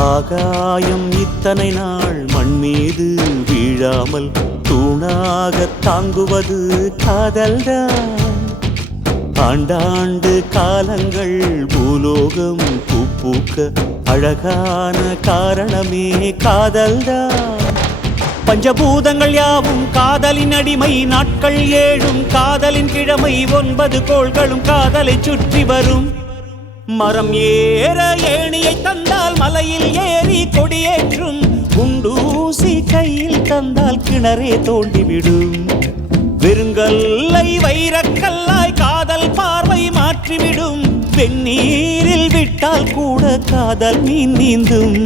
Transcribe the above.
ஆகாயம் இத்தனை நாள் மண் மீது வீழாமல் தூணாக தாங்குவது காதல்தான். ஆண்டாண்டு காலங்கள் பூலோகம் பூக்க அழகான காரணமே காதல்தான். பஞ்சபூதங்கள் யாவும் காதலின் அடிமை, நாட்கள் 7 காதலின் கிழமை, 9 கோள்களும் காதலை சுற்றி வரும். மரம் ஏற ஏணியை தந்தால் மலையில் ஏறி கொடியேற்றும், குண்டூசி கையில் தந்தால் கிணறே தோண்டிவிடும். வெறுங்கல்லை வைரக்கல்லாய் காதல் பார்வை மாற்றிவிடும், வெந்நீரில் விட்டால் கூட காதல் மீன் நீந்தும்.